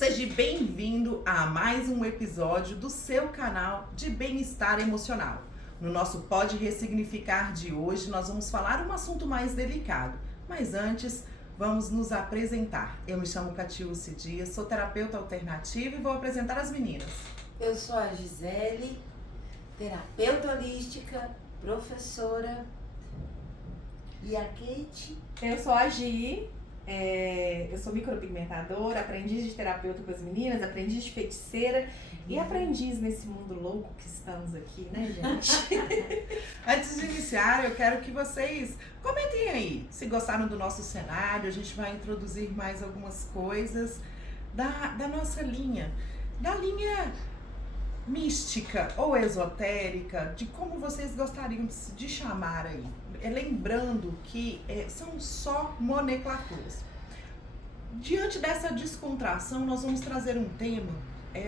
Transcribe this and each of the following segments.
Seja bem-vindo a mais um episódio do seu canal de bem-estar emocional. No nosso Pode Ressignificar de hoje, nós vamos falar um assunto mais delicado. Mas antes, vamos nos apresentar. Eu me chamo Catiúcia Dias, sou terapeuta alternativa e vou apresentar as meninas. Eu sou a Gisele, terapeuta holística, professora. E a Kate? Eu sou a Gi, eu sou micropigmentadora, aprendiz de terapeuta com as meninas, aprendiz de feiticeira e aprendiz nesse mundo louco que estamos aqui, né, gente? Antes de iniciar, eu quero que vocês comentem aí se gostaram do nosso cenário. A gente vai introduzir mais algumas coisas da nossa linha, da linha mística ou esotérica, de como vocês gostariam de chamar aí. Lembrando que são só nomenclaturas. Diante dessa descontração, nós vamos trazer um tema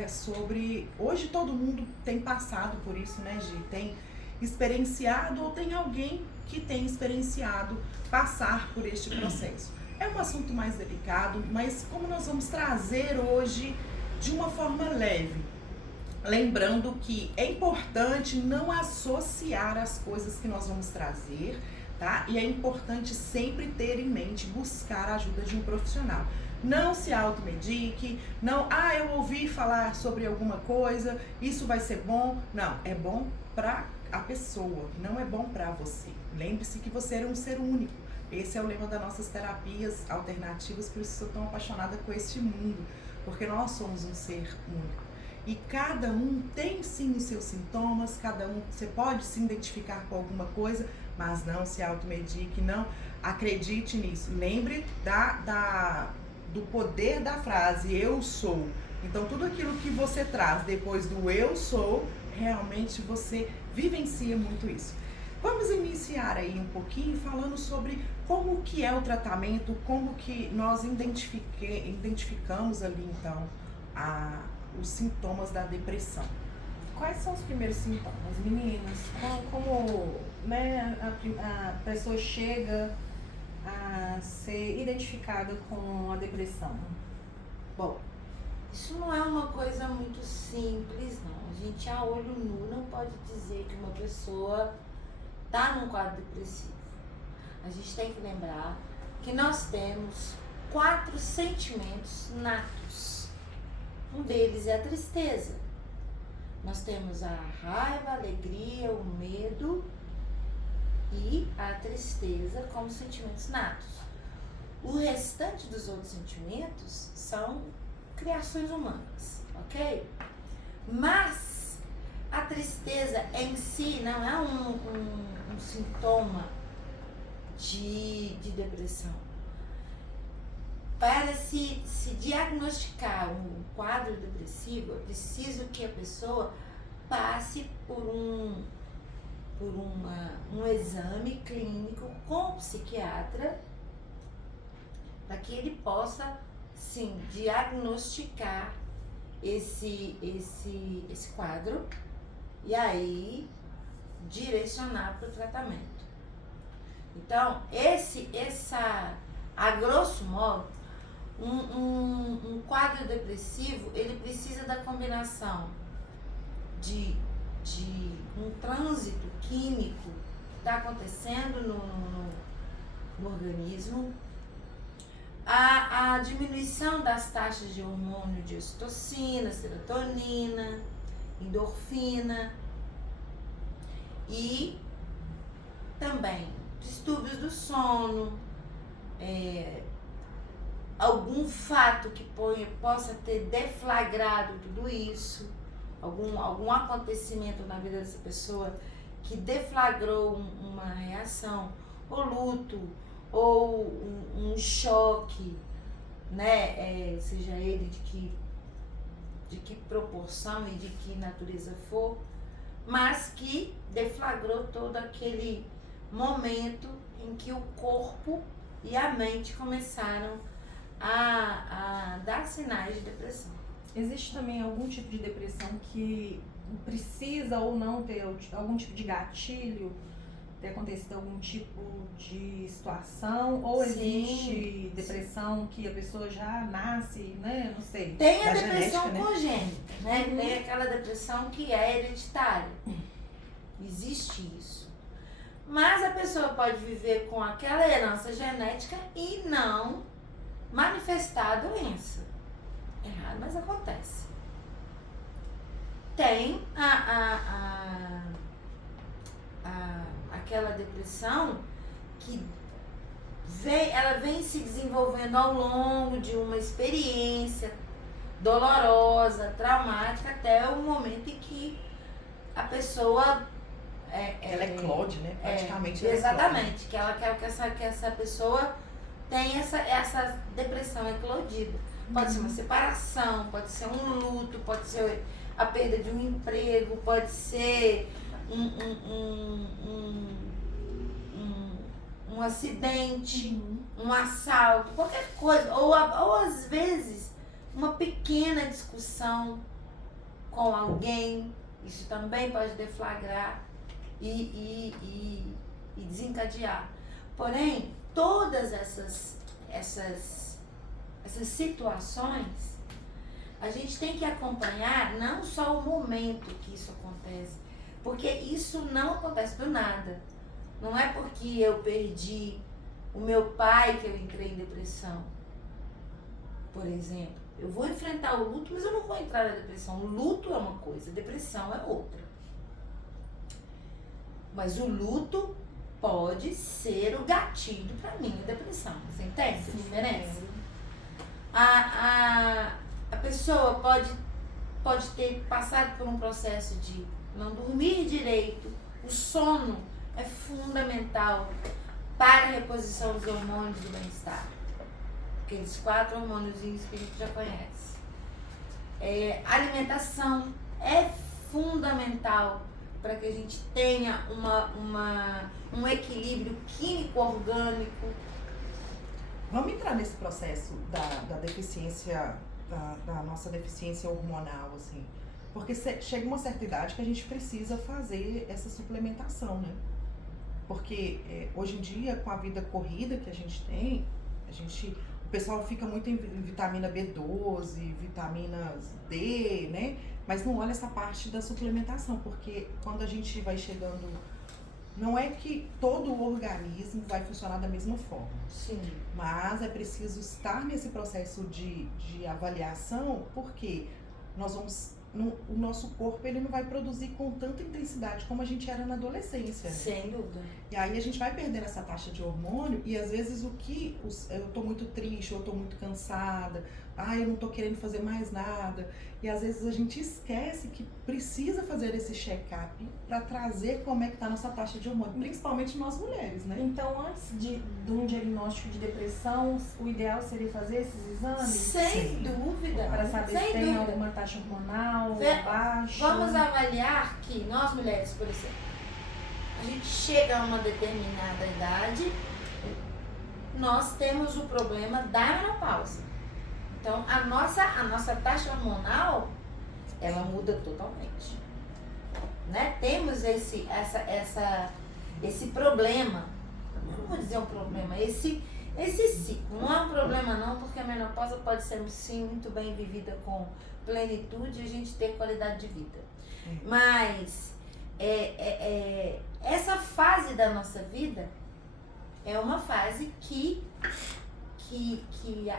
sobre... Hoje todo mundo tem passado por isso, né, Gi? Tem experienciado ou tem alguém que tem experienciado passar por este processo. É um assunto mais delicado, mas como nós vamos trazer hoje de uma forma leve. Lembrando que é importante não associar as coisas que nós vamos trazer, tá? E é importante sempre ter em mente buscar a ajuda de um profissional. Não se automedique, não, eu ouvi falar sobre alguma coisa, isso vai ser bom. Não, é bom para a pessoa, não é bom para você. Lembre-se que você é um ser único. Esse é o lema das nossas terapias alternativas, por isso eu sou tão apaixonada com este mundo, porque nós somos um ser único. E cada um tem sim os seus sintomas, cada um, você pode se identificar com alguma coisa, mas não se automedique, não acredite nisso. Lembre do poder da frase, eu sou. Então tudo aquilo que você traz depois do eu sou, realmente você vivencia muito isso. Vamos iniciar aí um pouquinho falando sobre como que é o tratamento, como que nós identificamos ali então os sintomas da depressão. Quais são os primeiros sintomas, meninas? Como né, a pessoa chega a ser identificada com a depressão? Bom, isso não é uma coisa muito simples, não. A gente a olho nu não pode dizer que uma pessoa está num quadro depressivo. A gente tem que lembrar que nós temos 4 sentimentos natos. Um deles é a tristeza. Nós temos a raiva, a alegria, o medo e a tristeza como sentimentos natos. O restante dos outros sentimentos são criações humanas, ok? Mas a tristeza em si não é um sintoma de depressão. Para se diagnosticar um quadro depressivo, é preciso que a pessoa passe por um exame clínico com o psiquiatra, para que ele possa, sim, diagnosticar esse quadro e aí direcionar para o tratamento. Então, a grosso modo, um quadro depressivo, ele precisa da combinação de um trânsito químico que está acontecendo no organismo, a diminuição das taxas de hormônio de ocitocina, serotonina, endorfina e também distúrbios do sono, algum fato que possa ter deflagrado tudo isso, algum acontecimento na vida dessa pessoa que deflagrou uma reação, ou luto, ou um choque, né? Seja ele de que proporção e de que natureza for, mas que deflagrou todo aquele momento em que o corpo e a mente começaram a dar sinais de depressão. Existe também algum tipo de depressão que precisa ou não ter algum tipo de gatilho ter acontecido algum tipo de situação? Ou Sim. existe depressão que a pessoa já nasce, né? Não sei. Tem a Da depressão genética, né? congênita, né? Tem aquela depressão que é hereditária. Existe isso. Mas a pessoa pode viver com aquela herança genética e não manifestar a doença. É raro, mas acontece. Tem aquela depressão que ela vem se desenvolvendo ao longo de uma experiência dolorosa, traumática, até o momento em que a pessoa Ela eclode, né? Praticamente ela exatamente, que ela quer que essa pessoa tenha essa depressão eclodida. Pode ser uma separação, pode ser um luto, pode ser a perda de um emprego, pode ser um acidente, um assalto, qualquer coisa. Ou às vezes uma pequena discussão com alguém, isso também pode deflagrar e desencadear. Porém, todas essas situações, a gente tem que acompanhar não só o momento que isso acontece, porque isso não acontece do nada. Não é porque eu perdi o meu pai que eu entrei em depressão, por exemplo. Eu vou enfrentar o luto, mas eu não vou entrar na depressão. O luto é uma coisa, a depressão é outra. Mas o luto pode ser o gatilho para mim, a depressão. Você entende essa diferença? A pessoa pode ter passado por um processo de não dormir direito. O sono é fundamental para a reposição dos hormônios do bem-estar. Aqueles 4 hormôniozinhos que a gente já conhece. Alimentação é fundamental para que a gente tenha um equilíbrio químico-orgânico. Vamos entrar nesse processo da deficiência, da nossa deficiência hormonal, assim. Porque chega uma certa idade que a gente precisa fazer essa suplementação, né? Porque hoje em dia, com a vida corrida que a gente tem, o pessoal fica muito em vitamina B12, vitaminas D, né? Mas não olha essa parte da suplementação, porque quando a gente vai chegando, não é que todo o organismo vai funcionar da mesma forma. Sim. Mas é preciso estar nesse processo de avaliação, porque o nosso corpo ele não vai produzir com tanta intensidade como a gente era na adolescência. Né? Sem dúvida. E aí a gente vai perdendo essa taxa de hormônio e às vezes eu tô muito triste, eu tô muito cansada, eu não tô querendo fazer mais nada. E às vezes a gente esquece que precisa fazer esse check-up para trazer como é que tá a nossa taxa de hormônio, principalmente nós mulheres, né? Então, antes de um diagnóstico de depressão, o ideal seria fazer esses exames? Sem dúvida. Para saber se tem alguma taxa hormonal baixa. Vamos avaliar que nós mulheres, por exemplo, a gente chega a uma determinada idade, nós temos o problema da menopausa. Então, a nossa taxa hormonal, ela muda totalmente. Né? Temos esse problema, não vou dizer um problema, esse ciclo. Não é um problema não, porque a menopausa pode ser sim muito bem vivida com plenitude e a gente ter qualidade de vida. Mas essa fase da nossa vida é uma fase que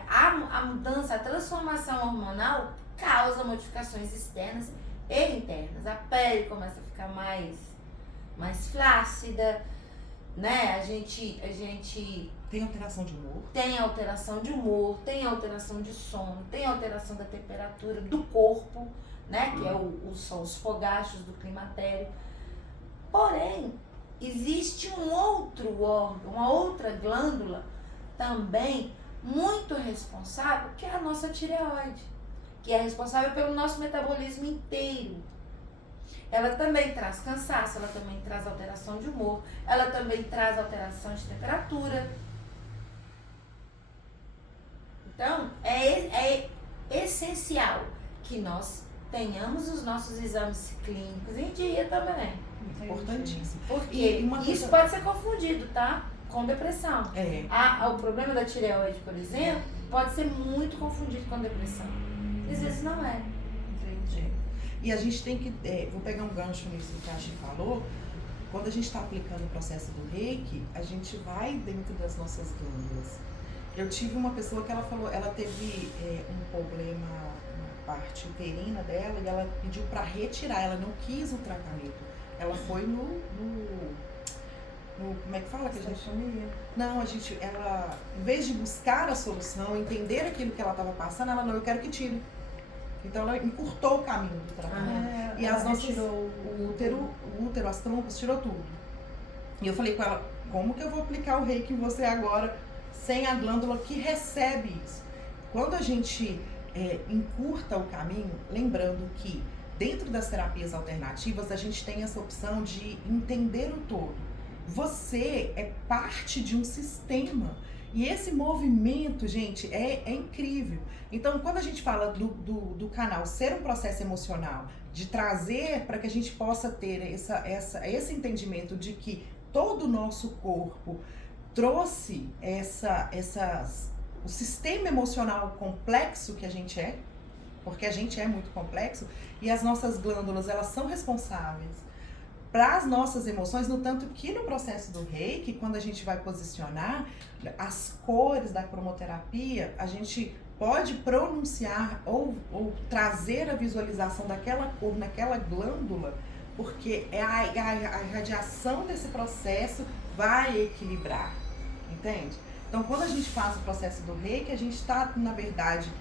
a mudança, a transformação hormonal causa modificações externas e internas. A pele começa a ficar mais flácida, né? A gente tem alteração de humor. Tem alteração de humor, tem alteração de sono, tem alteração da temperatura do corpo, né? Que são os fogachos do climatério. Porém, existe um outro órgão, uma outra glândula também muito responsável, que é a nossa tireoide, que é responsável pelo nosso metabolismo inteiro. Ela também traz cansaço, ela também traz alteração de humor, ela também traz alteração de temperatura. Então, é essencial que nós tenhamos os nossos exames clínicos em dia também. Importantíssimo. Porque E uma isso coisa- pode ser confundido, tá? Com depressão. É. O problema da tireoide, por exemplo, pode ser muito confundido com depressão. Às vezes não é. Entendi. E a gente tem que, vou pegar um gancho nisso que a Chi falou, quando a gente está aplicando o processo do reiki, a gente vai dentro das nossas glândulas. Eu tive uma pessoa que ela falou, ela teve um problema na parte uterina dela e ela pediu para retirar, ela não quis o tratamento. Ela foi no como é que fala? Que a gente... Não, ela, em vez de buscar a solução, entender aquilo que ela estava passando, ela não, eu quero que tire. Então ela encurtou o caminho do tratamento. E as nossas, o útero, as trompas, tirou tudo. E eu falei com ela, como que eu vou aplicar o reiki em você agora, sem a glândula que recebe isso? Quando a gente encurta o caminho, lembrando que dentro das terapias alternativas, a gente tem essa opção de entender o todo. Você é parte de um sistema. E esse movimento, gente, é incrível. Então, quando a gente fala do canal ser um processo emocional, de trazer para que a gente possa ter esse entendimento de que todo o nosso corpo trouxe o sistema emocional complexo que a gente é, porque a gente é muito complexo, e as nossas glândulas, elas são responsáveis para as nossas emoções, no tanto que no processo do reiki, quando a gente vai posicionar as cores da cromoterapia, a gente pode pronunciar ou trazer a visualização daquela cor naquela glândula, porque a radiação desse processo vai equilibrar, entende? Então, quando a gente faz o processo do reiki, a gente está, na verdade,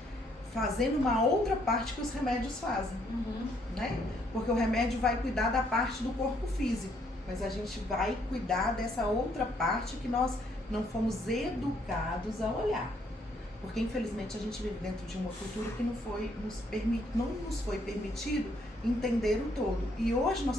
fazendo uma outra parte que os remédios fazem, né? Porque o remédio vai cuidar da parte do corpo físico, mas a gente vai cuidar dessa outra parte que nós não fomos educados a olhar. Porque, infelizmente, a gente vive dentro de uma cultura que não nos foi permitido entender o todo. E hoje nós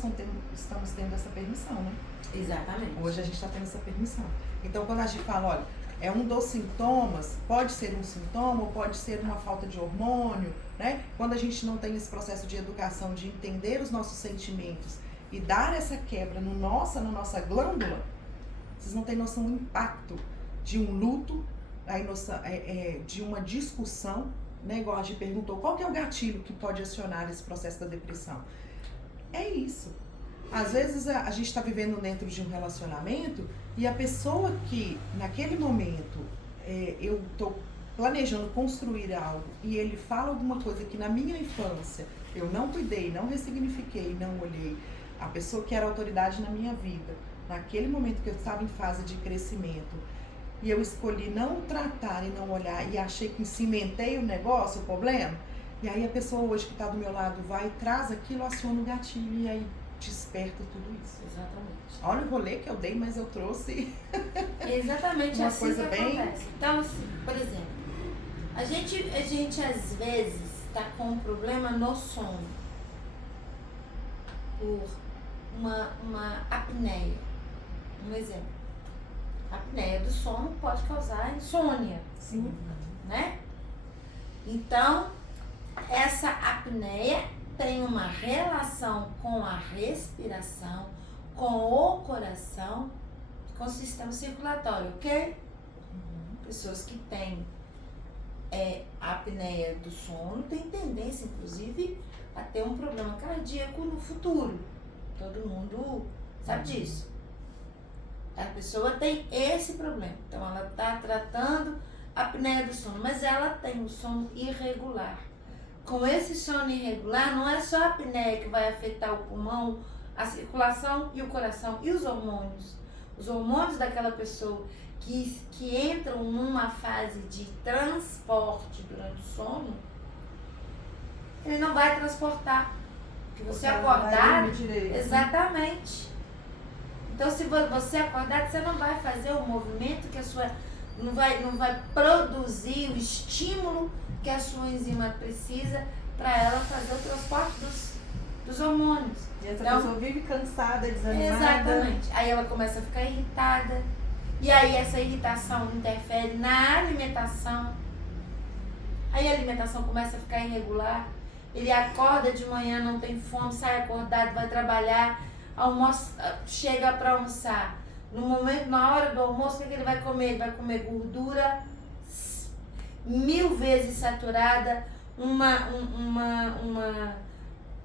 estamos tendo essa permissão, né? Exatamente. Hoje a gente está tendo essa permissão. Então, quando a gente fala, olha, é um dos sintomas, pode ser um sintoma ou pode ser uma falta de hormônio, né? Quando a gente não tem esse processo de educação, de entender os nossos sentimentos e dar essa quebra na nossa glândula, vocês não têm noção do impacto de um luto, de uma discussão, né? Igual a gente perguntou, qual que é o gatilho que pode acionar esse processo da depressão? É isso. Às vezes a gente está vivendo dentro de um relacionamento e a pessoa que, naquele momento, eu estou planejando construir algo e ele fala alguma coisa que na minha infância eu não cuidei, não ressignifiquei, não olhei, a pessoa que era autoridade na minha vida, naquele momento que eu estava em fase de crescimento, e eu escolhi não tratar e não olhar e achei que cimentei o negócio, o problema, e aí a pessoa hoje que está do meu lado vai e traz aquilo, aciona o gatilho e aí desperta tudo isso. Exatamente. Olha o rolê que eu dei, mas eu trouxe Exatamente uma assim coisa que bem... acontece. Então, assim, por exemplo, a gente às vezes está com um problema no sono por uma apneia. Um exemplo. A apneia do sono pode causar insônia. Sim. Né? Então, essa apneia tem uma relação com a respiração, com o coração, com o sistema circulatório, ok? Pessoas que têm apneia do sono têm tendência, inclusive, a ter um problema cardíaco no futuro. Todo mundo sabe disso. A pessoa tem esse problema. Então, ela está tratando a apneia do sono, mas ela tem um sono irregular. Com esse sono irregular, não é só a apneia que vai afetar o pulmão, a circulação e o coração e os hormônios. Os hormônios daquela pessoa que entram numa fase de transporte durante o sono, ele não vai transportar. Porque você acordar... Exatamente. Então, se você acordar, você não vai fazer o movimento que a sua... Não vai produzir o estímulo que a sua enzima precisa para ela fazer o transporte dos hormônios. E essa pessoa vive cansada, desanimada. Exatamente. Aí ela começa a ficar irritada. E aí essa irritação interfere na alimentação. Aí a alimentação começa a ficar irregular. Ele acorda de manhã, não tem fome, sai acordado, vai trabalhar. chega para almoçar. No momento, na hora do almoço, o que ele vai comer? Ele vai comer gordura 1000 vezes saturada, uma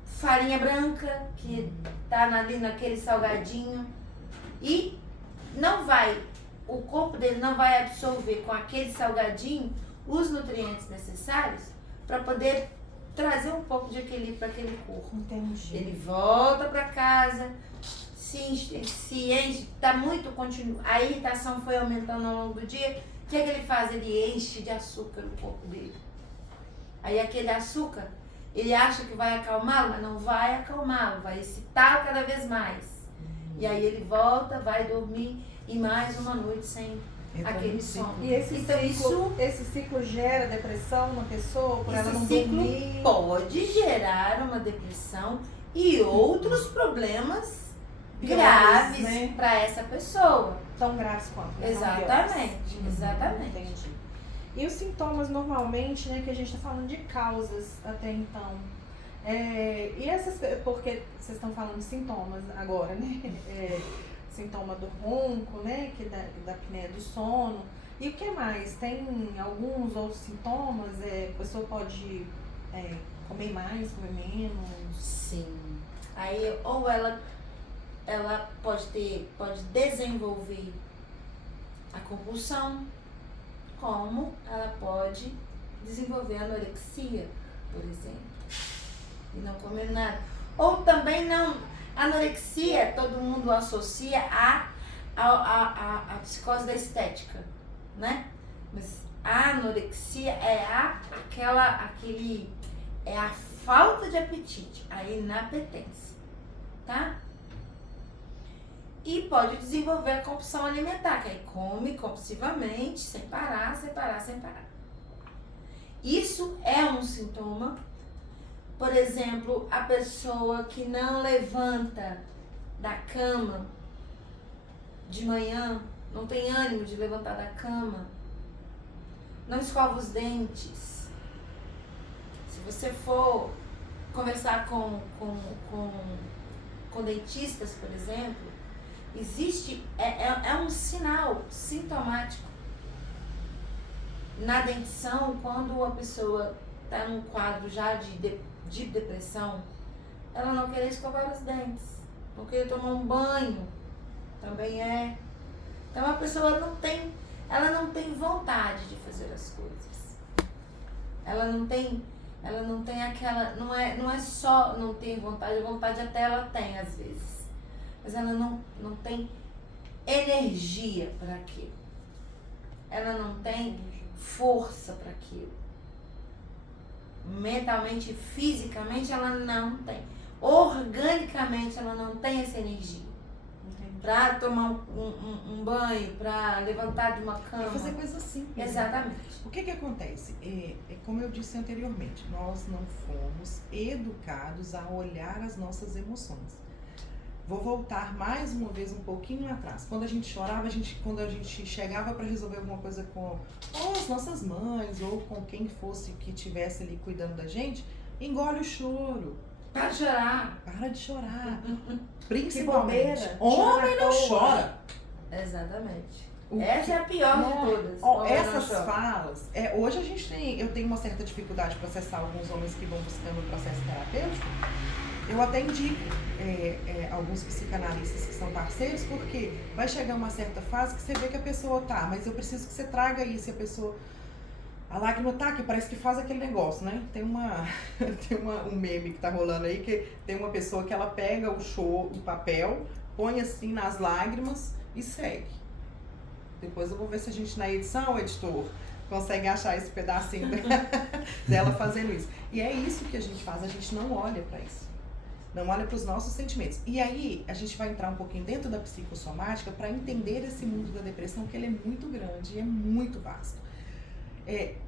farinha branca que tá ali naquele salgadinho, e o corpo dele não vai absorver com aquele salgadinho os nutrientes necessários para poder trazer um pouco de equilíbrio para aquele corpo. Entendi. Ele volta para casa, se enche, tá muito contínuo. A irritação foi aumentando ao longo do dia. O que é que ele faz? Ele enche de açúcar o corpo dele. Aí aquele açúcar, ele acha que vai acalmá-lo, mas não vai acalmá-lo, vai excitá-lo cada vez mais. E aí ele volta, vai dormir e mais uma noite sem aquele sono. E esse ciclo gera depressão na pessoa por ela não dormir? Esse ciclo pode gerar uma depressão e outros problemas graves, né, para essa pessoa. Tão graves quanto. Né? Exatamente, exatamente. Entendi. E os sintomas normalmente, né, que a gente está falando de causas até então. E essas, porque vocês estão falando de sintomas agora, né? Sintoma do ronco, né, que da apneia do sono. E o que mais? Tem alguns outros sintomas? A pessoa pode comer mais, comer menos? Sim. Aí, ou ela pode desenvolver a compulsão, como ela pode desenvolver a anorexia, por exemplo, e não comer nada. Ou também não, anorexia todo mundo associa a psicose da estética, né? Mas a anorexia é a falta de apetite, a inapetência, tá? E pode desenvolver a compulsão alimentar, que aí come compulsivamente, sem parar. Isso é um sintoma. Por exemplo, a pessoa que não levanta da cama de manhã, não tem ânimo de levantar da cama, não escova os dentes. Se você for conversar com dentistas, por exemplo, existe, um sinal sintomático na dentição quando a pessoa está num quadro já de depressão, ela não querer escovar os dentes, não querer tomar um banho, também é. Então a pessoa não tem vontade de fazer as coisas. Ela não tem aquela, não é só não ter vontade até ela tem às vezes. Mas ela não tem energia para aquilo. Ela não tem força para aquilo. Mentalmente e fisicamente ela não tem. Organicamente ela não tem essa energia. Para tomar um banho, para levantar de uma cama. Fazer coisas simples. Exatamente. Né? O que acontece? Como eu disse anteriormente, nós não fomos educados a olhar as nossas emoções. Vou voltar mais uma vez um pouquinho atrás. Quando a gente chorava, quando a gente chegava para resolver alguma coisa com as nossas mães ou com quem fosse que estivesse ali cuidando da gente, engole o choro. Para de chorar. Para de chorar. Principalmente. Que bobeira. Homem não chora. Exatamente. Essa é a pior de todas. Essas falas, hoje eu tenho uma certa dificuldade de processar alguns homens que vão buscando o processo terapêutico. Eu até indico alguns psicanalistas que são parceiros, porque vai chegar uma certa fase que você vê que a pessoa mas eu preciso que você traga isso, e a pessoa, a lágrima que parece que faz aquele negócio, né? Tem um meme que tá rolando aí, que tem uma pessoa que ela pega o papel, põe assim nas lágrimas e segue. Depois eu vou ver se a gente na edição, editor, consegue achar esse pedacinho dela fazendo isso. E é isso que a gente faz, a gente não olha para isso. Não olha para os nossos sentimentos. E aí, a gente vai entrar um pouquinho dentro da psicossomática para entender esse mundo da depressão, que ele é muito grande e é muito vasto.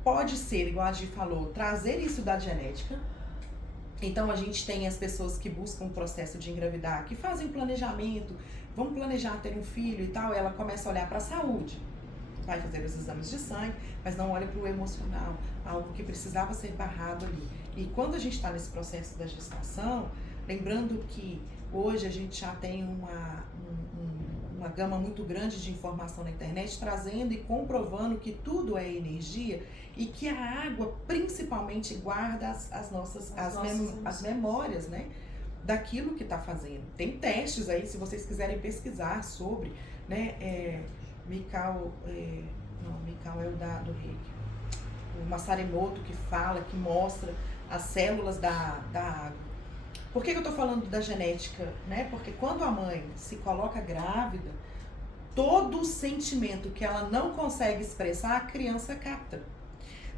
Pode ser, igual a Gi falou, trazer isso da genética. Então, a gente tem as pessoas que buscam o processo de engravidar, que fazem planejamento, vão planejar ter um filho e tal, e ela começa a olhar para a saúde. Vai fazer os exames de sangue, mas não olha para o emocional, algo que precisava ser barrado ali. E quando a gente está nesse processo da gestação, Lembrando que hoje a gente já tem uma gama muito grande de informação na internet, trazendo e comprovando que tudo é energia e que a água principalmente guarda as memórias, né, daquilo que está fazendo. Tem testes aí, se vocês quiserem pesquisar sobre, né, Mikao é do Reiki, o Masaru Emoto, que fala, que mostra as células da água. Por que eu tô falando da genética, né? Porque quando a mãe se coloca grávida, todo o sentimento que ela não consegue expressar, a criança capta.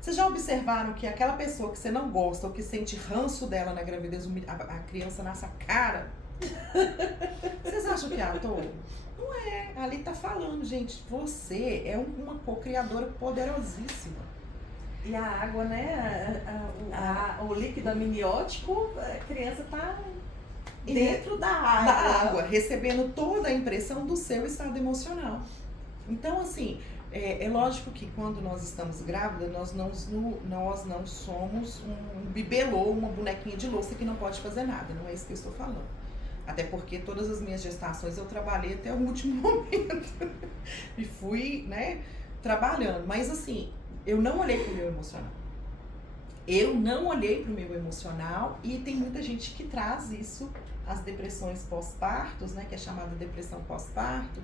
Vocês já observaram que aquela pessoa que você não gosta ou que sente ranço dela na gravidez, a criança nasce a cara? Vocês acham que é à toa? Não é. Ali tá falando, gente, você é uma co-criadora poderosíssima. E a água, né? O líquido amniótico, a criança tá dentro da água. Recebendo toda a impressão do seu estado emocional. Então, assim, é lógico que quando nós estamos grávidas, nós não somos um bibelô, uma bonequinha de louça que não pode fazer nada. Não é isso que eu estou falando. Até porque todas as minhas gestações eu trabalhei até o último momento. E fui, né, trabalhando. Mas, assim, eu não olhei pro meu emocional. E tem muita gente que traz isso, as depressões pós-partos, né, que é chamada depressão pós-parto,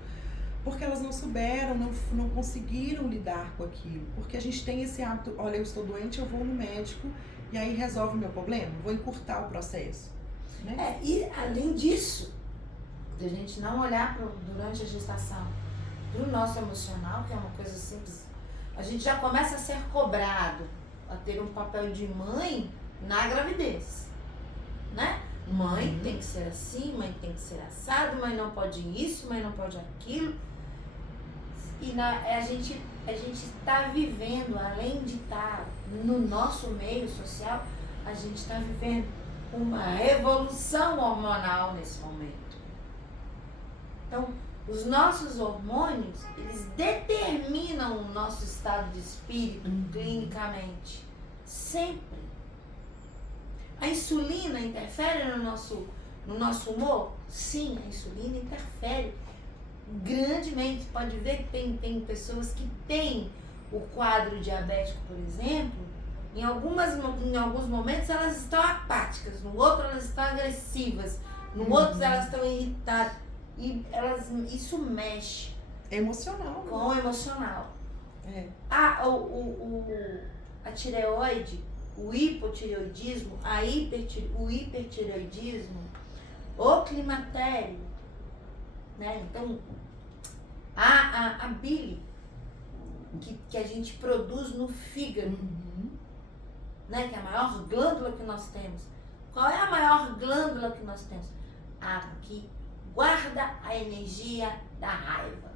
porque elas não souberam, não conseguiram lidar com aquilo. Porque a gente tem esse hábito, olha, eu estou doente, eu vou no médico e aí resolve o meu problema, vou encurtar o processo. Né? E além disso, de a gente não olhar durante a gestação para o nosso emocional, que é uma coisa simples, a gente já começa a ser cobrado a ter um papel de mãe na gravidez, né? Mãe tem que ser assim, mãe tem que ser assado, mãe não pode isso, mãe não pode aquilo. E a gente está vivendo, além de estar no nosso meio social, a gente está vivendo uma revolução hormonal nesse momento. Então, os nossos hormônios, eles determinam o nosso estado de espírito clinicamente, sempre. A insulina interfere no nosso humor? Sim, a insulina interfere grandemente. Pode ver que tem pessoas que têm o quadro diabético, por exemplo, em alguns momentos elas estão apáticas, no outro elas estão agressivas, no outro elas estão irritadas. E isso mexe. Emocional. Com o emocional. A tireoide, o hipotireoidismo, o hipertireoidismo, o climatério, né? Então, a bile que a gente produz no fígado, né? Que é a maior glândula que nós temos. Qual é a maior glândula que nós temos? A que guarda a energia da raiva,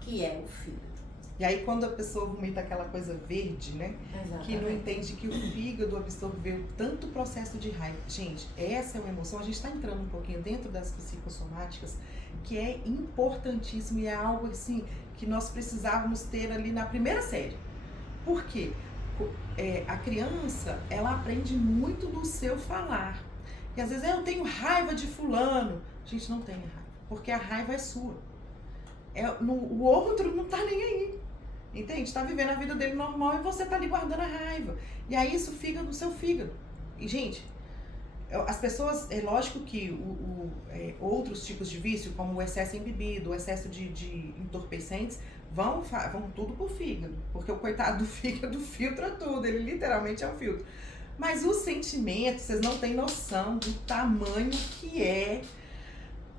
que é o fígado. E aí quando a pessoa vomita aquela coisa verde, né? Exatamente. Que não entende que o fígado absorveu tanto processo de raiva. Gente, essa é uma emoção, a gente está entrando um pouquinho dentro das psicossomáticas, que é importantíssimo e é algo assim que nós precisávamos ter ali na primeira série. Por quê? A criança, ela aprende muito do seu falar. E às vezes eu tenho raiva de fulano. Gente, não tenha raiva, porque a raiva é sua. O outro não tá nem aí. Entende? Tá vivendo a vida dele normal e você tá ali guardando a raiva. E aí isso fica no seu fígado. E, gente, as pessoas, é lógico que outros tipos de vício, como o excesso em bebida, o excesso de entorpecentes, vão tudo pro fígado. Porque o coitado do fígado filtra tudo, ele literalmente é um filtro. Mas os sentimentos, vocês não têm noção do tamanho que é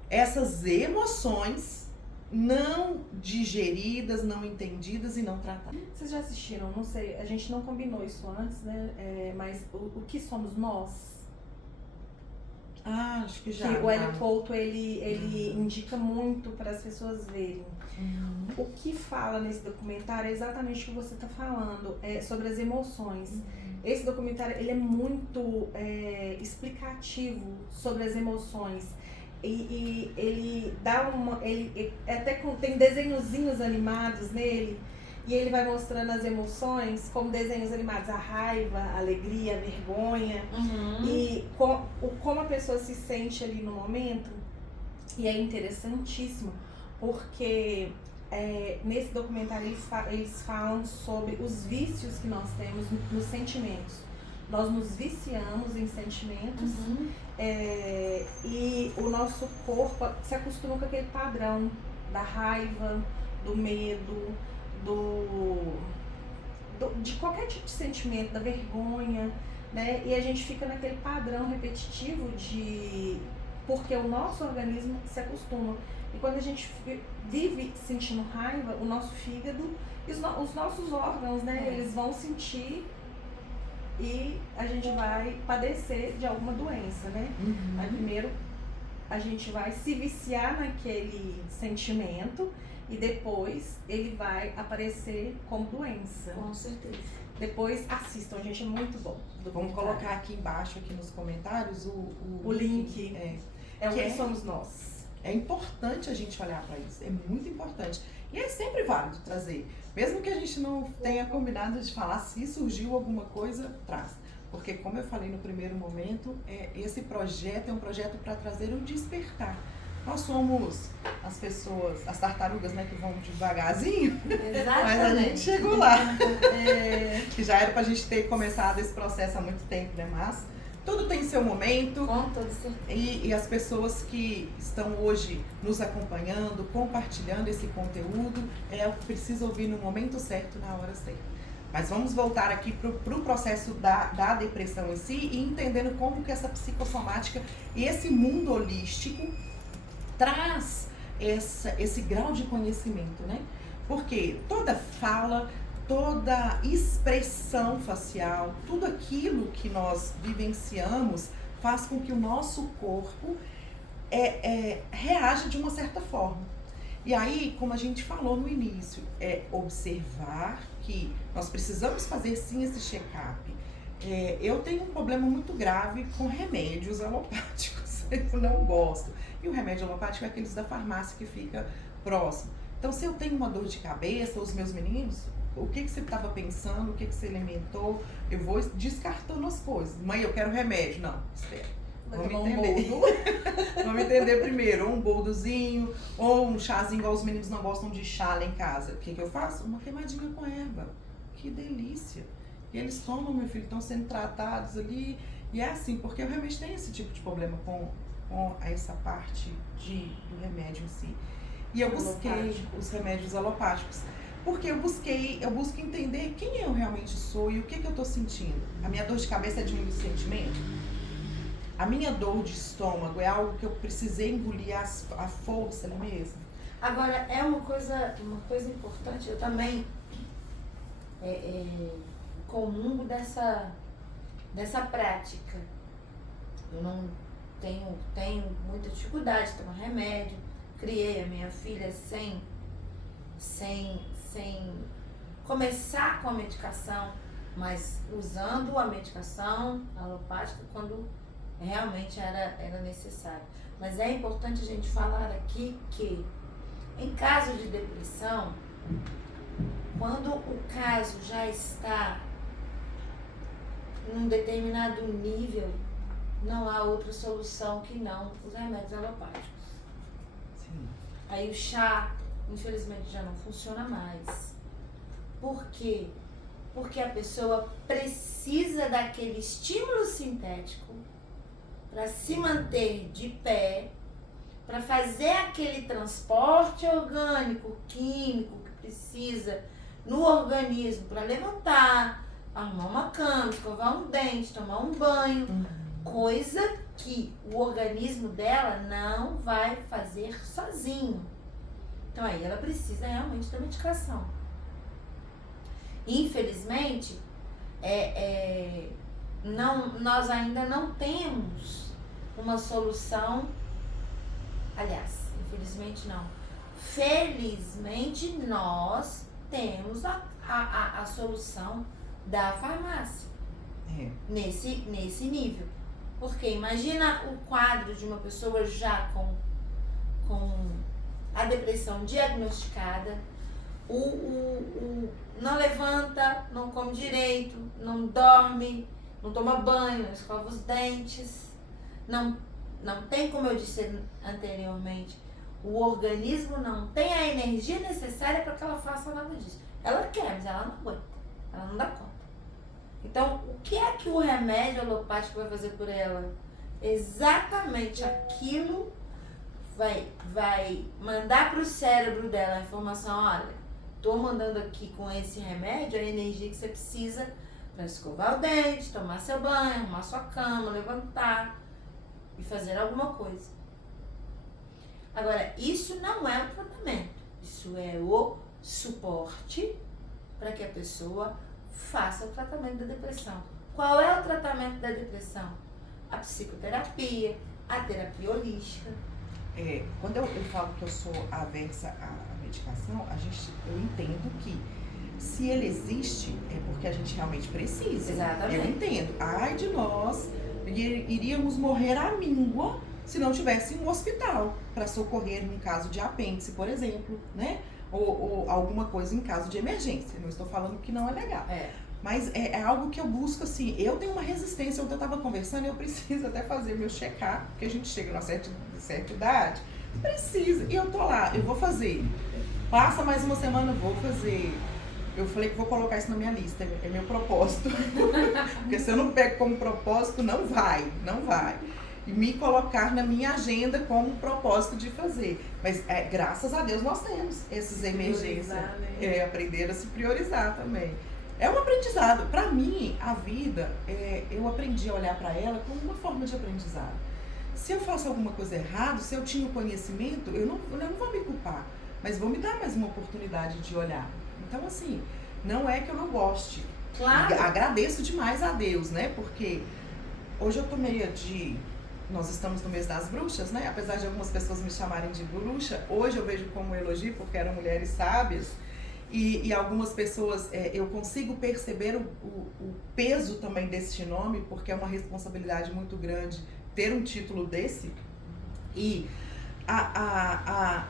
essas emoções não digeridas, não entendidas e não tratadas. Vocês já assistiram? Não sei, a gente não combinou isso antes, né? Mas o que somos nós? Acho que já. Que o Hélio Couto, ele indica muito para as pessoas verem. O que fala nesse documentário é exatamente o que você está falando, sobre as emoções. Esse documentário, ele é muito explicativo sobre as emoções. E ele dá ele até tem desenhozinhos animados nele, e ele vai mostrando as emoções como desenhos animados, a raiva, a alegria, a vergonha, e como pessoa se sente ali no momento, e é interessantíssimo, porque nesse documentário eles falam sobre os vícios que nós temos nos sentimentos. Nós nos viciamos em sentimentos e o nosso corpo se acostuma com aquele padrão da raiva, do medo, de qualquer tipo de sentimento, da vergonha, né? E a gente fica naquele padrão repetitivo porque o nosso organismo se acostuma. E quando a gente vive sentindo raiva, o nosso fígado e os nossos órgãos, né? Eles vão sentir e a gente vai padecer de alguma doença, né? Aí primeiro a gente vai se viciar naquele sentimento e depois ele vai aparecer como doença. Com certeza. Depois assistam, gente, é muito bom. Vamos colocar aqui embaixo, aqui nos comentários, o link. É o que somos nós. É importante a gente olhar para isso, é muito importante. E é sempre válido trazer. Mesmo que a gente não tenha combinado de falar, se surgiu alguma coisa, traz. Porque, como eu falei no primeiro momento, esse projeto é um projeto para trazer um despertar. Nós somos as pessoas, as tartarugas, né, que vão devagarzinho. Exatamente. Mas a gente chegou lá. Que já era pra gente ter começado esse processo há muito tempo, né? Mas tudo tem seu momento. Com toda certeza. E as pessoas que estão hoje nos acompanhando, compartilhando esse conteúdo, é o que precisa ouvir no momento certo, na hora certa. Mas vamos voltar aqui pro processo da depressão em si e entendendo como que essa psicossomática e esse mundo holístico traz esse grau de conhecimento, né? Porque toda fala, toda expressão facial, tudo aquilo que nós vivenciamos faz com que o nosso corpo reaja de uma certa forma. E aí, como a gente falou no início, é observar que nós precisamos fazer sim esse check-up. Eu tenho um problema muito grave com remédios alopáticos, eu não gosto. E o remédio alopático é aqueles da farmácia que fica próximo. Então, se eu tenho uma dor de cabeça, os meus meninos, o que você estava pensando, o que você alimentou, eu vou descartando as coisas. Mãe, eu quero remédio. Não, espera. Vamos entender. Vamos entender primeiro, ou um boldozinho, ou um chazinho, igual os meninos não gostam de chá lá em casa. O que eu faço? Uma queimadinha com erva. Que delícia. E eles tomam, meu filho, estão sendo tratados ali. E é assim, porque eu realmente tenho esse tipo de problema com essa parte do remédio em si. E eu busquei os remédios alopáticos. Porque eu busco entender quem eu realmente sou e o que eu estou sentindo. A minha dor de cabeça é de um sentimento? A minha dor de estômago é algo que eu precisei engolir a força ali mesmo? Agora, é uma coisa importante, eu também comungo dessa prática. Eu não tenho muita dificuldade de tomar remédio, criei a minha filha sem começar com a medicação, mas usando a medicação alopática quando realmente era necessário. Mas é importante a gente falar aqui que em caso de depressão, quando o caso já está num determinado nível, não há outra solução que não os remédios alopáticos. Sim. Aí o chá, infelizmente, já não funciona mais. Por quê? Porque a pessoa precisa daquele estímulo sintético para se manter de pé, para fazer aquele transporte orgânico, químico que precisa no organismo para levantar, arrumar uma cama, escovar um dente, tomar um banho, coisa que o organismo dela não vai fazer sozinho. Então aí ela precisa realmente da medicação. Infelizmente, nós ainda não temos uma solução. Aliás, infelizmente não. Felizmente nós temos a solução da farmácia nesse nível. Porque imagina o quadro de uma pessoa já com a depressão diagnosticada, não levanta, não come direito, não dorme, não toma banho, não escova os dentes, não tem, como eu disse anteriormente, o organismo não tem a energia necessária para que ela faça nada disso. Ela quer, mas ela não aguenta, ela não dá conta. Então, o que é que o remédio alopático vai fazer por ela? Exatamente aquilo vai mandar para o cérebro dela a informação, olha, tô mandando aqui com esse remédio a energia que você precisa para escovar o dente, tomar seu banho, arrumar sua cama, levantar e fazer alguma coisa. Agora, isso não é o tratamento, isso é o suporte para que a pessoa faça o tratamento da depressão. Qual é o tratamento da depressão? A psicoterapia, a terapia holística. Quando eu falo que eu sou aversa à medicação, eu entendo que se ele existe, é porque a gente realmente precisa. Exatamente. Eu entendo. Ai de nós, iríamos morrer à míngua se não tivesse um hospital para socorrer num caso de apêndice, por exemplo, né? Ou alguma coisa em caso de emergência. Não estou falando que não é legal. Mas é algo que eu busco, assim, eu tenho uma resistência. Ontem eu estava conversando e eu preciso até fazer meu check-up, porque a gente chega numa certa idade, precisa. E eu tô lá, eu vou fazer. Passa mais uma semana, eu vou fazer. Eu falei que vou colocar isso na minha lista, é meu propósito. Porque se eu não pego como propósito, não vai. E me colocar na minha agenda como propósito de fazer. Mas graças a Deus nós temos essas emergências. Aprender a se priorizar também. É um aprendizado. Para mim, a vida, eu aprendi a olhar para ela como uma forma de aprendizado. Se eu faço alguma coisa errada, se eu tinha o conhecimento, eu não vou me culpar, mas vou me dar mais uma oportunidade de olhar. Então, assim, não é que eu não goste. Claro. Agradeço demais a Deus, né? Porque hoje eu tô meio nós estamos no mês das bruxas, né? Apesar de algumas pessoas me chamarem de bruxa, hoje eu vejo como elogio, porque eram mulheres sábias. E algumas pessoas, eu consigo perceber o peso também deste nome, porque é uma responsabilidade muito grande ter um título desse. E a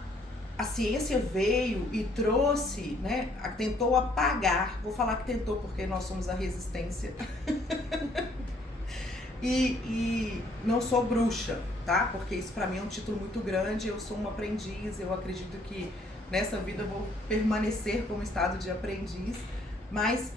ciência veio e trouxe, né? Tentou apagar, vou falar que tentou porque nós somos a resistência. E não sou bruxa, tá? Porque isso pra mim é um título muito grande, eu sou uma aprendiz, eu acredito que nessa vida eu vou permanecer como estado de aprendiz, mas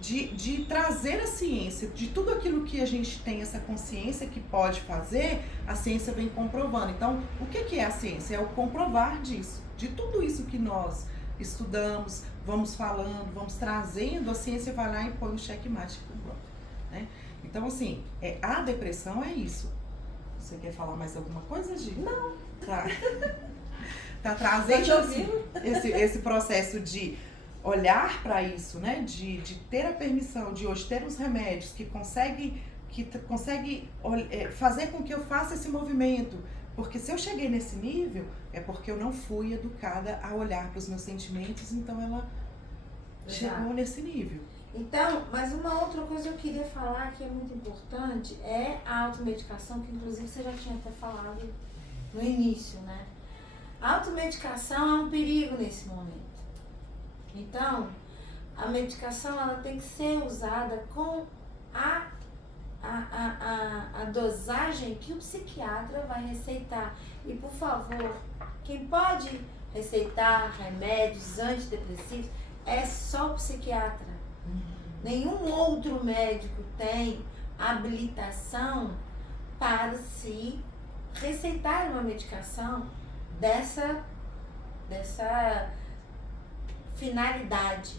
de trazer a ciência, de tudo aquilo que a gente tem essa consciência que pode fazer, a ciência vem comprovando. Então, o que é a ciência? É o comprovar disso, de tudo isso que nós estudamos, vamos falando, vamos trazendo, a ciência vai lá e põe o checkmate, né? Então, assim, a depressão é isso. Você quer falar mais alguma coisa, Gi? Não. Tá trazendo assim, esse processo de olhar para isso, né? De ter a permissão de hoje ter os remédios que consegue fazer com que eu faça esse movimento. Porque se eu cheguei nesse nível, é porque eu não fui educada a olhar para os meus sentimentos, então ela chegou nesse nível. Então, mas uma outra coisa que eu queria falar que é muito importante é a automedicação, que inclusive você já tinha até falado no início, né? A automedicação é um perigo nesse momento. Então, a medicação ela tem que ser usada com a dosagem que o psiquiatra vai receitar. E, por favor, quem pode receitar remédios antidepressivos é só o psiquiatra. Nenhum outro médico tem habilitação para se receitar uma medicação dessa finalidade.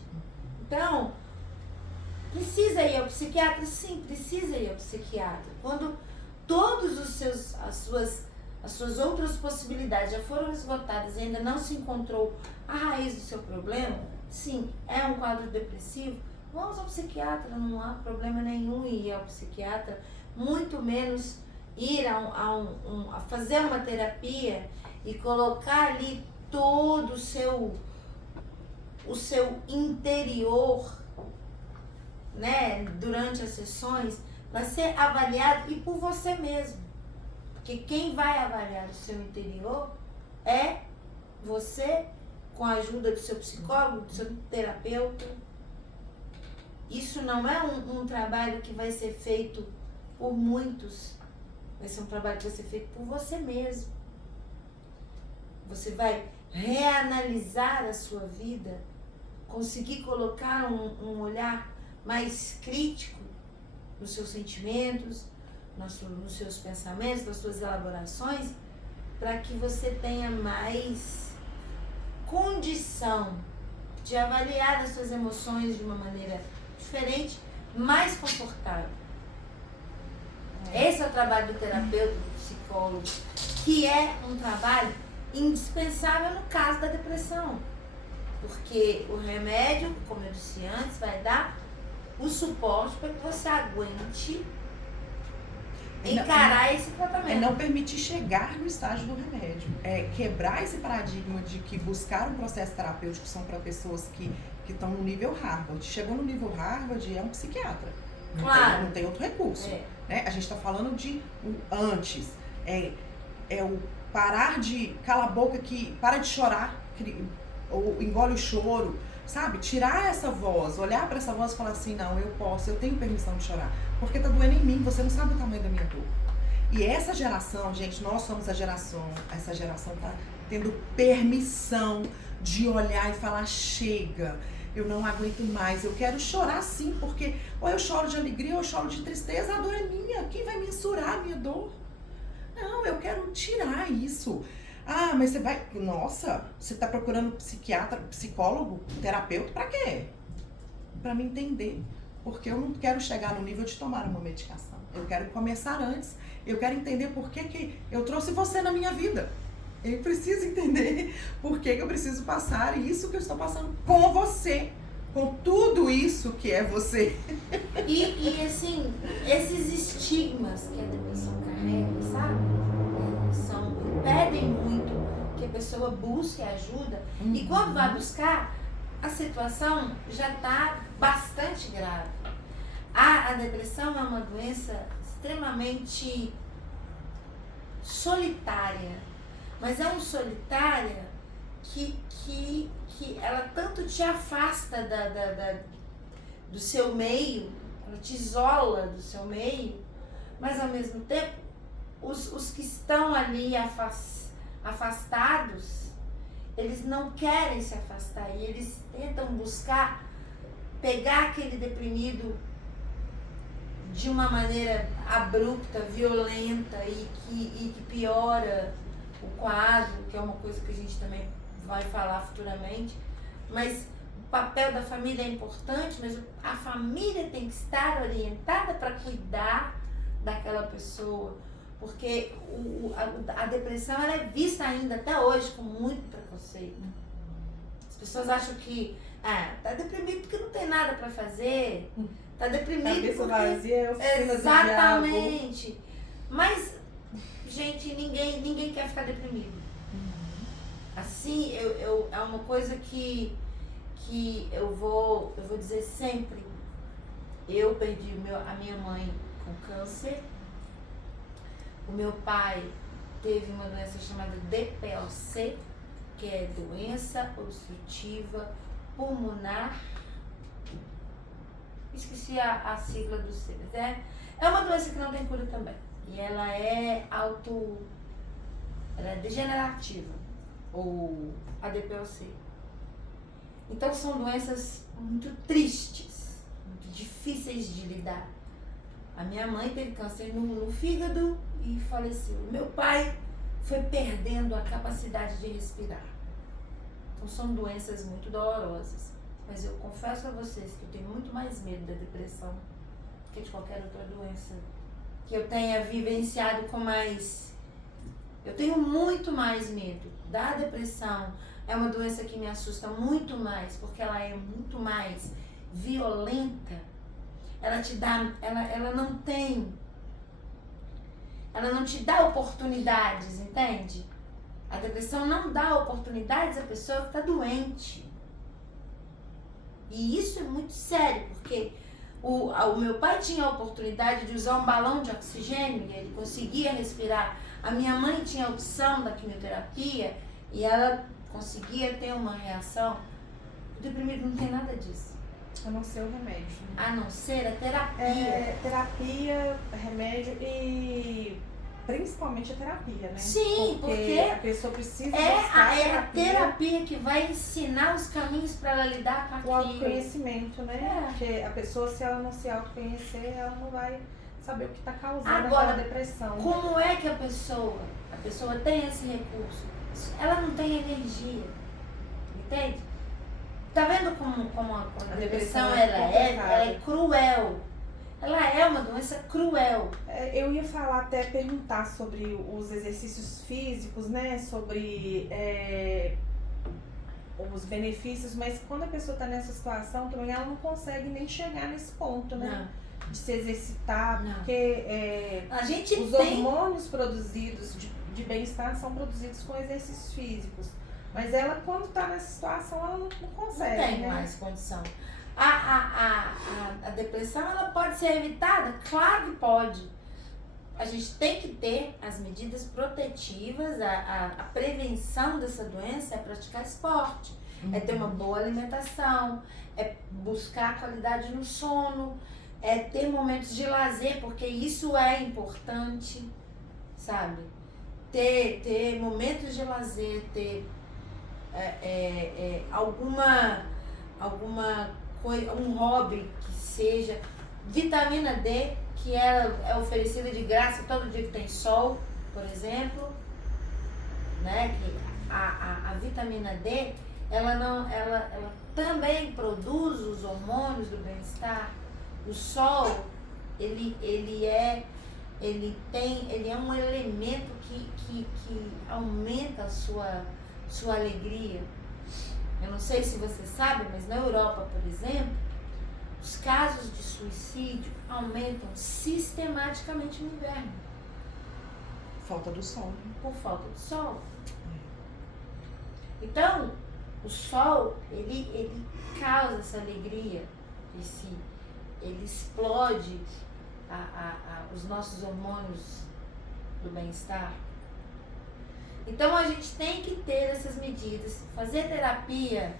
Então, precisa ir ao psiquiatra? Sim, precisa ir ao psiquiatra. Quando todas as suas outras possibilidades já foram esgotadas e ainda não se encontrou a raiz do seu problema, sim, é um quadro depressivo, vamos ao psiquiatra, não há problema nenhum em ir ao psiquiatra, muito menos ir a fazer uma terapia e colocar ali todo o seu interior, né, durante as sessões, para ser avaliado e por você mesmo. Porque quem vai avaliar o seu interior é você, com a ajuda do seu psicólogo, do seu terapeuta. Isso não é um trabalho que vai ser feito por muitos. vai ser um trabalho que vai ser feito por você mesmo. Você vai reanalisar a sua vida, conseguir colocar um olhar mais crítico nos seus sentimentos, nos seus pensamentos, nas suas elaborações, para que você tenha mais condição de avaliar as suas emoções de uma maneira diferente, mais confortável. Esse é o trabalho do terapeuta, do psicólogo, que é um trabalho indispensável no caso da depressão. Porque o remédio, como eu disse antes, vai dar o suporte para que você aguente encarar esse tratamento. É não permitir chegar no estágio do remédio. É quebrar esse paradigma de que buscar um processo terapêutico são para pessoas que estão no nível Harvard. Chegou no nível Harvard, é um psiquiatra. Claro. Não tem outro recurso. Né? A gente está falando de antes. É o parar de... Cala a boca, para de chorar, ou engole o choro, sabe? Tirar essa voz, olhar para essa voz e falar assim, não, eu posso, eu tenho permissão de chorar. Porque tá doendo em mim, você não sabe o tamanho da minha dor. E essa geração, gente, nós somos essa geração tá tendo permissão de olhar e falar, chega, eu não aguento mais, eu quero chorar sim, porque ou eu choro de alegria ou eu choro de tristeza, a dor é minha, quem vai mensurar a minha dor? Não, eu quero tirar isso. Ah, mas você vai... Nossa, você tá procurando psiquiatra, psicólogo, terapeuta, pra quê? Pra me entender. Porque eu não quero chegar no nível de tomar uma medicação. Eu quero começar antes. Eu quero entender por que eu trouxe você na minha vida. Eu preciso entender por que eu preciso passar isso que eu estou passando com você. Com tudo isso que é você. E assim, esses estigmas que a depressão carrega, sabe? Impedem muito que a pessoa busque ajuda. E quando vai buscar, a situação já está bastante grave. A depressão é uma doença extremamente solitária, mas é uma solitária que ela tanto te afasta do seu meio, ela te isola do seu meio, mas ao mesmo tempo os que estão ali afastados, eles não querem se afastar e eles tentam buscar pegar aquele deprimido de uma maneira abrupta, violenta e que piora o quadro, que é uma coisa que a gente também vai falar futuramente. Mas o papel da família é importante, mas a família tem que estar orientada para cuidar daquela pessoa. Porque a depressão ela é vista ainda até hoje com muito preconceito. As pessoas acham que tá deprimido porque não tem nada para fazer, tá deprimido cabeça porque... vazia é oficina do Exatamente. Mas, gente, ninguém quer ficar deprimido. Assim, é uma coisa que eu vou dizer sempre. Eu perdi a minha mãe com câncer. O meu pai teve uma doença chamada DPOC, que é doença obstrutiva pulmonar. Esqueci a sigla do C, mas é uma doença que não tem cura também. E ela é ela é degenerativa, ou a DPOC. Então são doenças muito tristes, muito difíceis de lidar. A minha mãe teve câncer no fígado e faleceu. Meu pai foi perdendo a capacidade de respirar. Então são doenças muito dolorosas. Mas eu confesso a vocês que eu tenho muito mais medo da depressão do que de qualquer outra doença que eu tenha vivenciado com mais... Eu tenho muito mais medo da depressão. É uma doença que me assusta muito mais, porque ela é muito mais violenta. Ela te dá, ela não te dá oportunidades, entende? A depressão não dá oportunidades à pessoa que está doente. E isso é muito sério, porque o meu pai tinha a oportunidade de usar um balão de oxigênio e ele conseguia respirar. A minha mãe tinha a opção da quimioterapia e ela conseguia ter uma reação. O deprimido não tem nada disso. A não ser o remédio. A não ser a terapia. Terapia, remédio e principalmente a terapia, né? Sim, porque a pessoa precisa é buscar a terapia que vai ensinar os caminhos para ela lidar com o aquilo. autoconhecimento, né? É. Porque a pessoa, se ela não se autoconhecer, ela não vai saber o que está causando Agora, aquela depressão. Como é que a pessoa tem esse recurso? Ela não tem energia, entende? Tá vendo como a depressão ela é cruel? Ela é uma doença cruel. Eu ia falar até, perguntar sobre os exercícios físicos, né? Sobre os benefícios, mas quando a pessoa está nessa situação também, ela não consegue nem chegar nesse ponto, né? De se exercitar, Não. porque A gente os tem... hormônios produzidos de bem-estar são produzidos com exercícios físicos. Mas ela, quando está nessa situação, ela não consegue, Não tem né? mais condição. A depressão, ela pode ser evitada? Claro que pode. A gente tem que ter as medidas protetivas, a prevenção dessa doença é praticar esporte, é ter uma boa alimentação, é buscar qualidade no sono, é ter momentos de lazer, porque isso é importante, sabe? Ter momentos de lazer, ter alguma coisa, um hobby que seja. Vitamina D, que é oferecida de graça todo dia que tem sol, por exemplo, né? Que a vitamina D, ela também produz os hormônios do bem-estar. O sol, ele é um elemento que aumenta a sua alegria. Eu não sei se você sabe, mas na Europa, por exemplo, os casos de suicídio aumentam sistematicamente no inverno. Falta do sol, né? Por falta de sol. Então, o sol, ele causa essa alegria, ele explode os nossos hormônios do bem-estar. Então a gente tem que ter essas medidas, fazer terapia,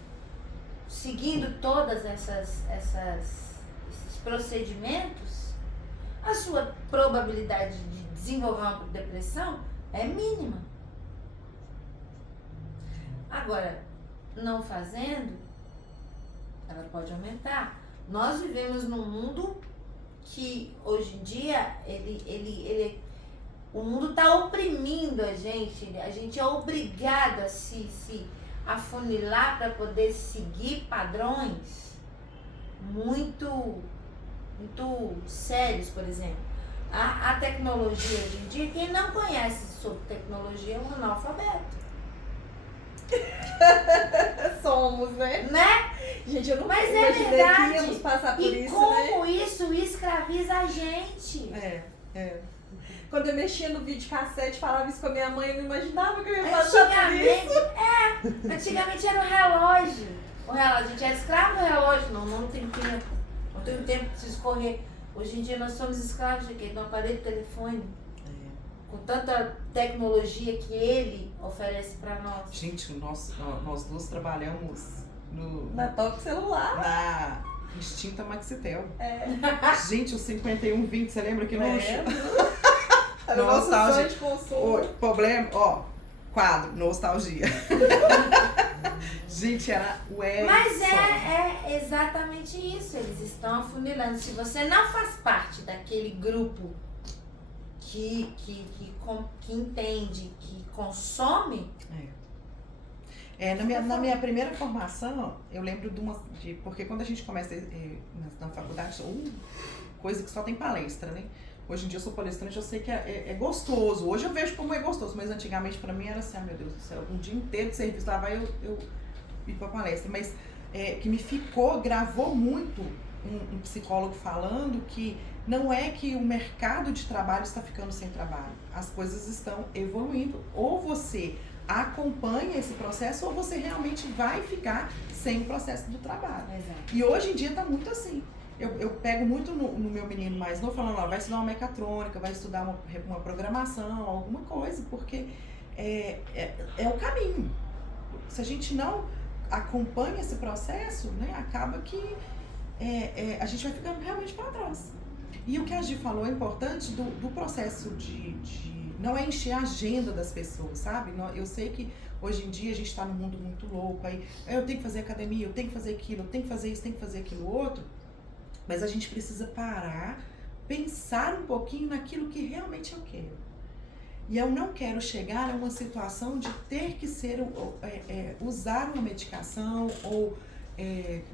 seguindo todas esses procedimentos, a sua probabilidade de desenvolver uma depressão é mínima. Agora, não fazendo, ela pode aumentar. Nós vivemos num mundo que hoje em dia o mundo está oprimindo a gente é obrigado a se afunilar para poder seguir padrões muito sérios, por exemplo. A tecnologia hoje em dia, quem não conhece sobre tecnologia é um analfabeto. Somos, né? Gente, eu não Mas imaginei é verdade. que íamos passar por E isso, como né? isso escraviza a gente. Quando eu mexia no videocassete, falava isso com a minha mãe, eu não imaginava que eu ia passar por isso. Antigamente era o relógio. A gente era escravo do relógio. Não tem tempo de se escorrer. Hoje em dia nós somos escravos de quê? Do aparelho de telefone. Com tanta tecnologia que ele oferece para nós. Gente, nós duas trabalhamos Na toque celular. na extinta Maxitel. Gente, o 5120, você lembra que luxo? Era o nosso Nostalgia. sonho de consumo. O problema, quadro, nostalgia. Gente, era o Edson. Mas é exatamente isso. Eles estão afunilando. Se você não faz parte daquele grupo que entende, que consome. Na minha primeira formação, eu lembro porque quando a gente começa na faculdade, coisa que só tem palestra, né? Hoje em dia eu sou palestrante, eu sei que é gostoso. Hoje eu vejo como é gostoso, mas antigamente pra mim era assim, meu Deus do céu, um dia inteiro de serviço, lá vai eu ir pra palestra. Mas que gravou muito um psicólogo falando que não é que o mercado de trabalho está ficando sem trabalho. As coisas estão evoluindo. Ou você acompanha esse processo, ou você realmente vai ficar sem o processo do trabalho. Exato. E hoje em dia tá muito assim. Eu pego muito no meu menino mais novo, falando, vai estudar uma mecatrônica, vai estudar uma programação, alguma coisa, porque é o caminho. Se a gente não acompanha esse processo, né, acaba que a gente vai ficando realmente para trás. E o que a Gi falou é importante do processo de não é encher a agenda das pessoas, sabe? Eu sei que hoje em dia a gente está num mundo muito louco, aí eu tenho que fazer academia, eu tenho que fazer aquilo, eu tenho que fazer isso, tenho que fazer aquilo outro, mas a gente precisa parar, pensar um pouquinho naquilo que realmente eu quero. E eu não quero chegar a uma situação de ter que usar uma medicação ou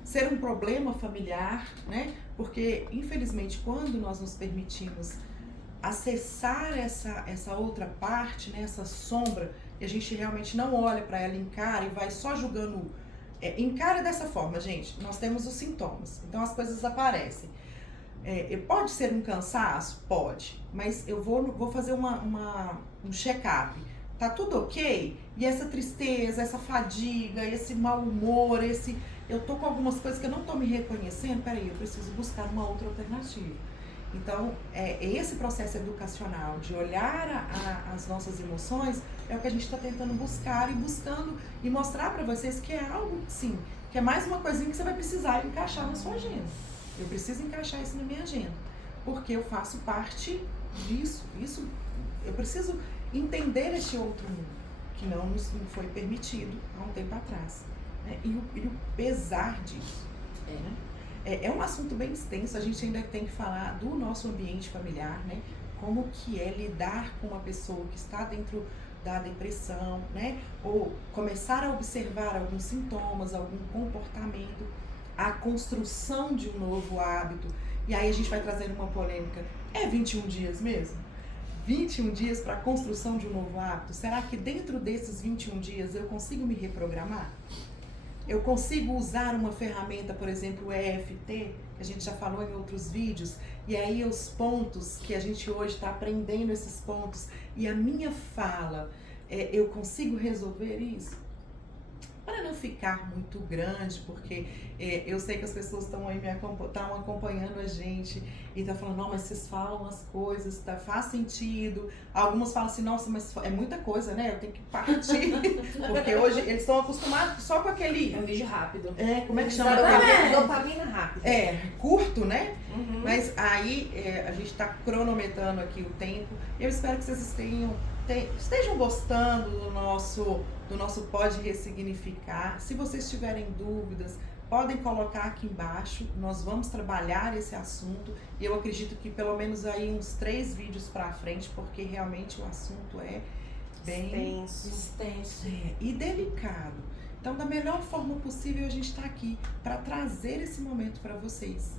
ser um problema familiar, né? Porque, infelizmente, quando nós nos permitimos acessar essa outra parte, né? Essa sombra, e a gente realmente não olha para ela, encara e vai só julgando. Encara dessa forma, gente. Nós temos os sintomas, então as coisas aparecem. Pode ser um cansaço? Pode, mas eu vou fazer um check-up. Tá tudo ok? E essa tristeza, essa fadiga, esse mau humor, eu tô com algumas coisas que eu não tô me reconhecendo, peraí, eu preciso buscar uma outra alternativa. Então, esse processo educacional de olhar as nossas emoções é o que a gente está tentando buscar e buscando e mostrar para vocês que é algo, sim, que é mais uma coisinha que você vai precisar encaixar na sua agenda. Eu preciso encaixar isso na minha agenda, porque eu faço parte disso. Eu preciso entender esse outro mundo, que não nos foi permitido há um tempo atrás. Né? E o pesar disso. É um assunto bem extenso, a gente ainda tem que falar do nosso ambiente familiar, né? Como que é lidar com uma pessoa que está dentro da depressão, né? Ou começar a observar alguns sintomas, algum comportamento, a construção de um novo hábito. E aí a gente vai trazer uma polêmica. É 21 dias mesmo? 21 dias para a construção de um novo hábito? Será que dentro desses 21 dias eu consigo me reprogramar? Eu consigo usar uma ferramenta, por exemplo, o EFT, que a gente já falou em outros vídeos, e aí os pontos que a gente hoje está aprendendo esses pontos, e a minha fala, eu consigo resolver isso? Para não ficar muito grande, porque eu sei que as pessoas estão aí estão acompanhando a gente e estão falando, não, mas vocês falam as coisas, faz sentido. Algumas falam assim, nossa, mas é muita coisa, né? Eu tenho que partir. Porque hoje eles estão acostumados só com aquele... É um vídeo rápido. Como é que chama? Dopamina rápida. Curto, né? Uhum. Mas aí a gente está cronometrando aqui o tempo. Eu espero que vocês estejam gostando do nosso Pode Ressignificar. Se vocês tiverem dúvidas, podem colocar aqui embaixo. Nós vamos trabalhar esse assunto. E eu acredito que pelo menos aí uns 3 vídeos para frente, porque realmente o assunto é bem extenso e delicado. Então, da melhor forma possível, a gente está aqui para trazer esse momento para vocês.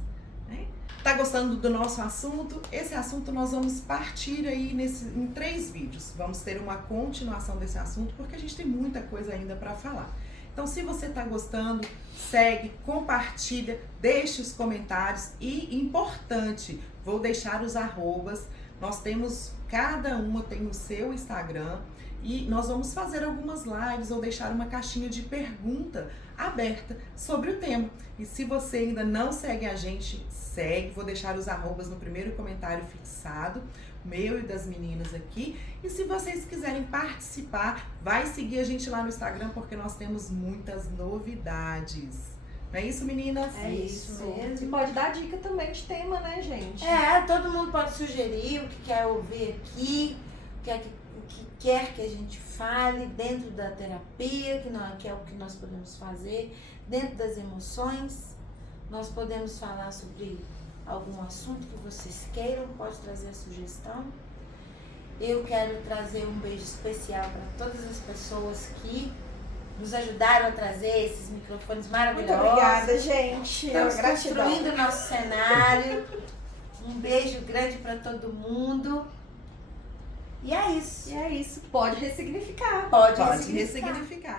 Né? Tá gostando do nosso assunto? Esse assunto nós vamos partir aí em 3 vídeos. Vamos ter uma continuação desse assunto, porque a gente tem muita coisa ainda para falar. Então, se você tá gostando, segue, compartilha, deixe os comentários e, importante, vou deixar os arrobas. Nós temos, cada uma tem o seu Instagram e nós vamos fazer algumas lives ou deixar uma caixinha de pergunta aberta sobre o tema. E se você ainda não segue a gente, segue. Vou deixar os arrobas no primeiro comentário fixado, meu e das meninas aqui. E se vocês quiserem participar, vai seguir a gente lá no Instagram, porque nós temos muitas novidades. Não é isso, meninas? É isso mesmo. E pode dar dica também de tema, né, gente? Todo mundo pode sugerir o que quer ouvir aqui, o que quer que a gente fale dentro da terapia, que é o que nós podemos fazer, dentro das emoções. Nós podemos falar sobre algum assunto que vocês queiram, pode trazer a sugestão. Eu quero trazer um beijo especial para todas as pessoas que nos ajudaram a trazer esses microfones maravilhosos. Muito obrigada, gente. Estamos construindo o nosso cenário. Um beijo grande para todo mundo. E é isso. Pode ressignificar. Pode ressignificar.